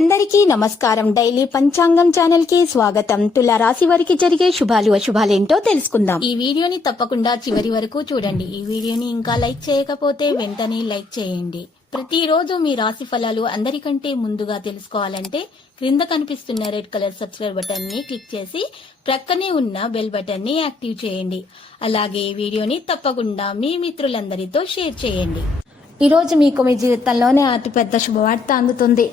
అందరికీ నమస్కారం. డైలీ పంచాంగం ఛానల్ కి స్వాగతం. తుల రాశి వారికి జరిగే శుభాలు అశుభాలేంటో తెలుసుకుందాం. ఈ వీడియోని తప్పకుండా చివరి వరకు చూడండి. ఈ వీడియోని ఇంకా లైక్ చేయకపోతే వెంటనే లైక్ చేయండి. ప్రతిరోజు మీ రాశి ఫలాలు అందరికంటే ముందుగా తెలుసుకోవాలంటే క్రింద కనిపిస్తున్న రెడ్ కలర్ సబ్స్క్రైబ్ బటన్ ని క్లిక్ చేసి ప్రక్కనే ఉన్న బెల్ బటన్ ని యాక్టివ్ చేయండి. అలాగే ఈ వీడియోని తప్పకుండా మీ మిత్రులందరితో షేర్ చేయండి. ఈరోజు మీకు మీ జీవితంలోనే అతిపెద్ద శుభవార్త అందుతుంది.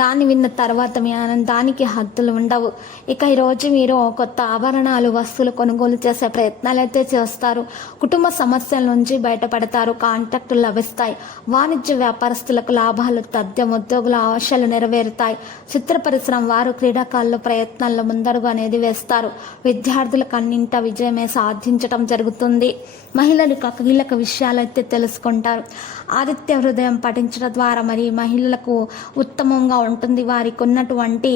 దాన్ని విన్న తర్వాత మీ ఆనందానికి హద్దులు ఉండవు. ఇక ఈరోజు మీరు కొత్త ఆభరణాలు వస్తువులు కొనుగోలు చేసే ప్రయత్నాలు అయితే చేస్తారు. కుటుంబ సమస్యల నుంచి బయటపడతారు. కాంట్రాక్టులు లభిస్తాయి. వాణిజ్య వ్యాపారస్తులకు లాభాలు తథ్యం. ఉద్యోగుల ఆశలు నెరవేరుతాయి. చిత్ర పరిశ్రమ వారు క్రీడాకారుల ప్రయత్నాల్లో ముందడుగు అనేది వేస్తారు. విద్యార్థులకు అన్నింట విజయమే సాధించడం జరుగుతుంది. మహిళలు కీలక విషయాలైతే తెలుసుకుంటారు. ఆదిత్య హృదయం పఠించడం ద్వారా మరి మహిళలకు ఉత్తమంగా ఉంటుంది. వారికి ఉన్నటువంటి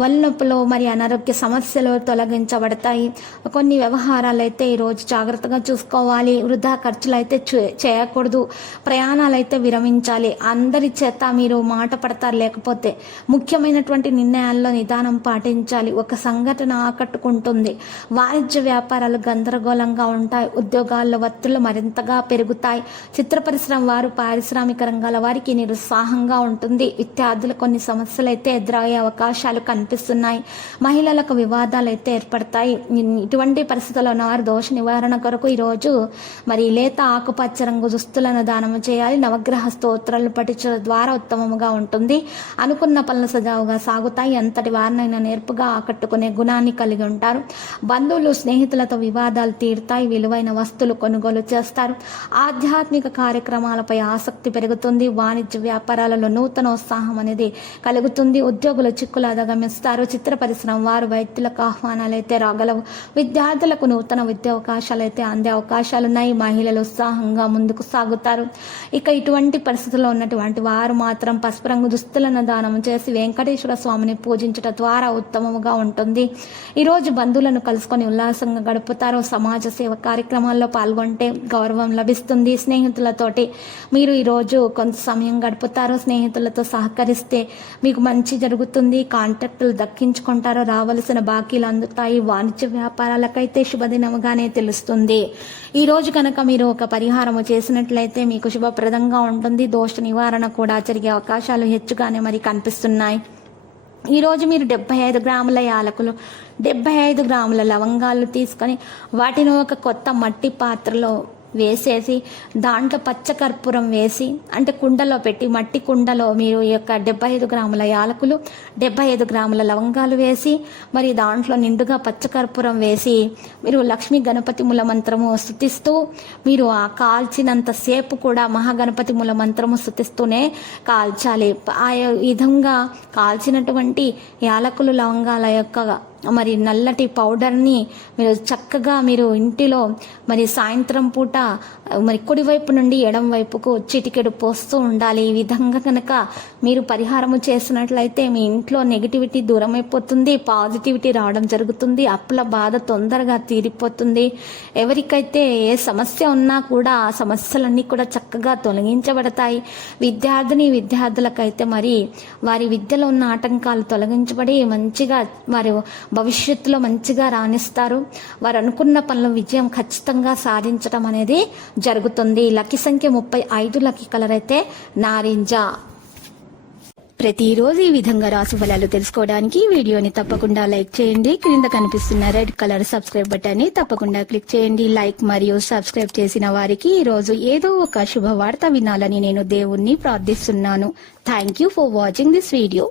వల్లనొప్పులు మరి అనారోగ్య సమస్యలు తొలగించబడతాయి. కొన్ని వ్యవహారాలు అయితే ఈరోజు జాగ్రత్తగా చూసుకోవాలి. వృధా ఖర్చులు అయితే చేయకూడదు. ప్రయాణాలు అయితే విరమించాలి. అందరి చేత మీరు మాట పడతారు. లేకపోతే ముఖ్యమైనటువంటి నిర్ణయాల్లో నిదానం పాటించాలి. ఒక సంఘటన ఆకట్టుకుంటుంది. వాణిజ్య వ్యాపారాలు గందరగోళంగా ఉంటాయి. ఉద్యోగాల్లో ఒత్తిళ్లు మరింతగా పెరుగుతాయి. చిత్ర పరిశ్రమ వారు పారిశ్రామిక రంగాల వారికి నిరుత్సాహంగా ఉంటుంది. విద్యార్థులు కొన్ని సమస్యలు అయితే ఎదురయ్యే అవకాశాలు కనిపిస్తున్నాయి. మహిళలకు వివాదాలు అయితే ఏర్పడతాయి. ఇటువంటి పరిస్థితుల్లో ఉన్నవారు దోష నివారణ కొరకు ఈరోజు మరి లేత ఆకుపచ్చ రంగు దుస్తులను దానం చేయాలి. నవగ్రహ స్తోత్రాలు పఠించడం ద్వారా ఉత్తమముగా ఉంటుంది. అనుకున్న పనులు సజావుగా సాగుతాయి. ఎంతటి వారినైనా నేర్పుగా ఆకట్టుకునే గుణాన్ని కలిగి ఉంటారు. బంధువులు స్నేహితులతో వివాదాలు తీరుతాయి. విలువైన వస్తువులు కొనుగోలు చేస్తారు. ఆధ్యాత్మిక కార్యక్రమాలపై ఆసక్తి పెరుగుతుంది. వాణిజ్య వ్యాపారాలలో నూతన ఉత్సాహం అనేది కలుగుతుంది. ఉద్యోగులు చిక్కులు అధిగమిస్తారు. చిత్ర పరిశ్రమ వారు వైద్యులకు ఆహ్వానాలు అయితే రాగలవు. విద్యార్థులకు నూతన విద్యా అవకాశాలు అయితే అందే అవకాశాలున్నాయి. మహిళలు ఉత్సాహంగా ముందుకు సాగుతారు. ఇక ఇటువంటి పరిస్థితుల్లో ఉన్నటువంటి వారు మాత్రం పసుపు రంగు దుస్తులను దానం చేసి వెంకటేశ్వర స్వామిని పూజించడం ద్వారా ఉత్తమముగా ఉంటుంది. ఈరోజు బంధువులను కలుసుకొని ఉల్లాసంగా గడుపుతారు. సమాజ సేవ కార్యక్రమాల్లో పాల్గొంటే గౌరవం లభిస్తుంది. స్నేహితులతోటి మీరు ఈరోజు కొంత సమయం గడుపుతారు. స్నేహితులతో సహకరిస్తే మీకు మంచి జరుగుతుంది. కాంట్రాక్టులు దక్కించుకుంటారు. రావలసిన బాకీలు అందుతాయి. వాణిజ్య వ్యాపారాలకైతే శుభదినముగానే తెలుస్తుంది. ఈ రోజు కనుక మీరు ఒక పరిహారము చేసినట్లయితే మీకు శుభప్రదంగా ఉంటుంది. దోష నివారణ కూడా జరిగే అవకాశాలు హెచ్చుగానే మరి కనిపిస్తున్నాయి. ఈరోజు మీరు 75 గ్రాముల యాలకులు, 75 గ్రాముల లవంగాలు తీసుకొని వాటిని ఒక కొత్త మట్టి పాత్రలో వేసేసి దాంట్లో పచ్చకర్పూరం వేసి అంటే కుండలో పెట్టి మట్టి కుండలో మీరు ఈ యొక్క 75 గ్రాముల యాలకులు 75 గ్రాముల లవంగాలు వేసి మరి దాంట్లో నిండుగా పచ్చకర్పూరం వేసి మీరు లక్ష్మీ గణపతి మూల మంత్రము స్తుతిస్తూ మీరు ఆ కాల్చినంత సేపు కూడా మహాగణపతి మూల మంత్రము స్తుతిస్తూనే కాల్చాలి. ఆ విధంగా కాల్చినటువంటి యాలకులు లవంగాల యొక్క మరి నల్లటి పౌడర్ని మీరు చక్కగా మీరు ఇంటిలో మరి సాయంత్రం పూట మరి కుడివైపు నుండి ఎడం వైపుకు చిటికెడు పోస్తూ ఉండాలి. ఈ విధంగా కనుక మీరు పరిహారము చేసినట్లయితే మీ ఇంట్లో నెగిటివిటీ దూరం అయిపోతుంది. పాజిటివిటీ రావడం జరుగుతుంది. అప్పుల బాధ తొందరగా తీరిపోతుంది. ఎవరికైతే ఏ సమస్య ఉన్నా కూడా ఆ సమస్యలన్నీ కూడా చక్కగా తొలగించబడతాయి. విద్యార్థులకైతే మరి వారి విద్యలో ఉన్న ఆటంకాలు తొలగించబడి మంచిగా వారు భవిష్యత్తులో మంచిగా రాణిస్తారు. వారు అనుకున్న పనుల విజయం ఖచ్చితంగా సాధించడం అనేది జరుగుతుంది. లక్కీ సంఖ్య 35. లక్కీ కలర్ అయితే నారింజ. ప్రతిరోజు ఈ విధంగా రాశి ఫలాలు తెలుసుకోవడానికి వీడియోని తప్పకుండా లైక్ చేయండి. క్రింద కనిపిస్తున్న రెడ్ కలర్ సబ్స్క్రైబ్ బటన్ ని తప్పకుండా క్లిక్ చేయండి. లైక్ మరియు సబ్స్క్రైబ్ చేసిన వారికి ఈ రోజు ఏదో ఒక శుభవార్త వినాలని నేను దేవుణ్ణి ప్రార్థిస్తున్నాను. Thank you for watching this video.